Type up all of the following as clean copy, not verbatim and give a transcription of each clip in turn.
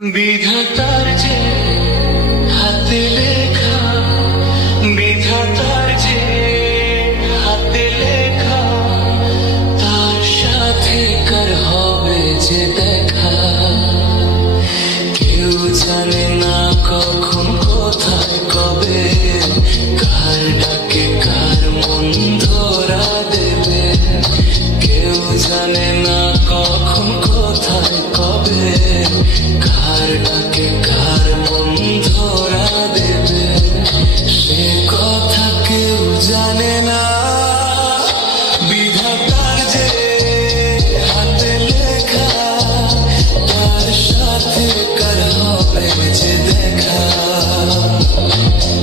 বিধাতার যে হাতে লেখা, বিধাতার যে হাতে লেখা, তার সাথে কার হবে যে দেখা। কেউ জানে না কখন কোথায় কবে, কার ডাকে কার মন ধরা দেবে। কেউ জানে না কখন কোথায় কবে, কার ডাকে কার মন ধরা দেবে। সে কথা কেউ জানে না, বিধাতার যে হাতে লেখা, তার সাথে কার হবে যে দেখা।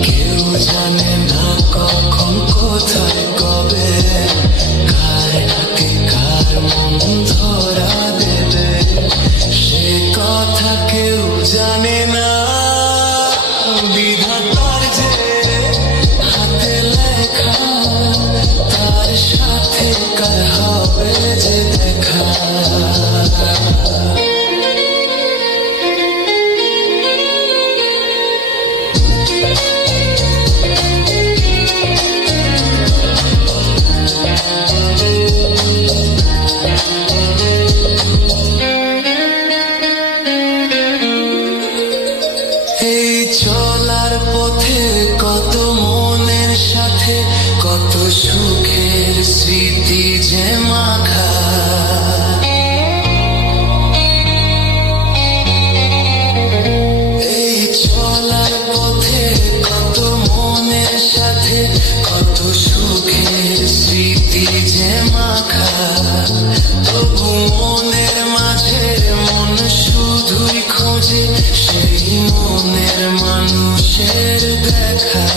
কেউ জানে না কখন কোথায় কবে, কার ডাকে কার মন ধরা দেবে। সে কথা কেউ জানে না, বিধাতার যে হাতে লেখা, তার সাথে কার হবে যে দেখা। এই চলার পথে কত মনের সাথে কত সুখের স্মৃতি যে মাখা। এই চলার পথে কত মনের সাথে কত সুখের স্মৃতি যে মাখা। তবু মনের মাঝে মন শুধুই খোঁজে সেই মনের মানুষের দেখা।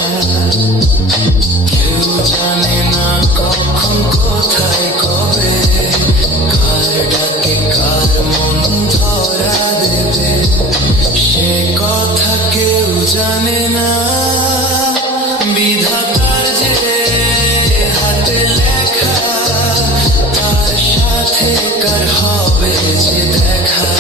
কেউ জানে না কখন কোথায় কবে, কার ডাকে কার মন ধরা দেবে। সে কথা কেউ জানে না, বিধাতার যে হাতে লেখা, তার সাথে কার হবে যে দেখা।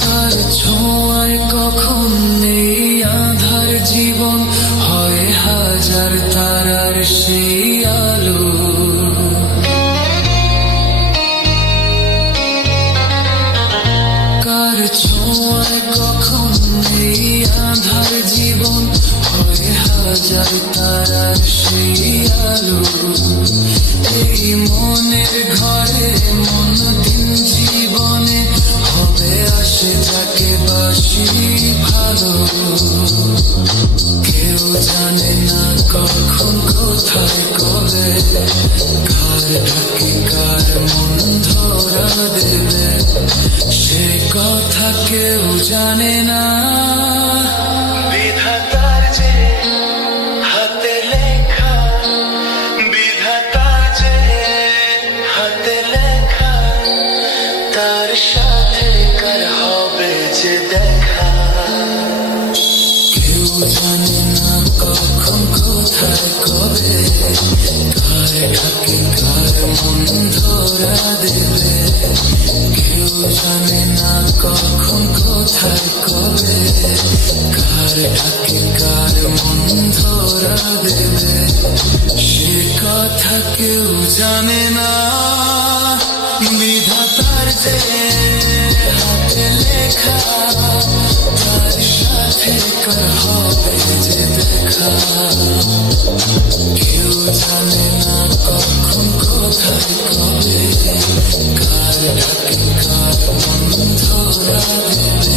কার ছোঁয়ায় কখন নেই আধার জীবন হয় হাজার তারার সেই আলো। কার ছোঁয়ায় কখন নেই আধার জীবন হয় হাজার তারার সেই আলো। এই মনের ঘরে মন দিন জীবনে হবে আসে যাকে বাসি ভালো। কেউ জানে না কখন কোথায় কবে, কার ডাকে কার মন ধরা দেবে। সে কথা কেউ জানে না, বিধাতার যে হাতে লেখা, বিধাতার যে হাতে লেখা, তার সাথে কার হবে যে দেখা। কেউ জানে না কখন কোথায় কবে, কার ডাকে কার মন ধরা দেবে। কেউ জানে না কখন কোথায় কবে, কার ডাকে কার মন ধরা দেবে। সে কথা কেউ জানে না, বিধাতার যে হাতে লেখা, তার সাথে কার হবে যে দেখা। কেউ জানে না কখন কোথায় কবে, কার ডাকে কার মন ধরা দেবে।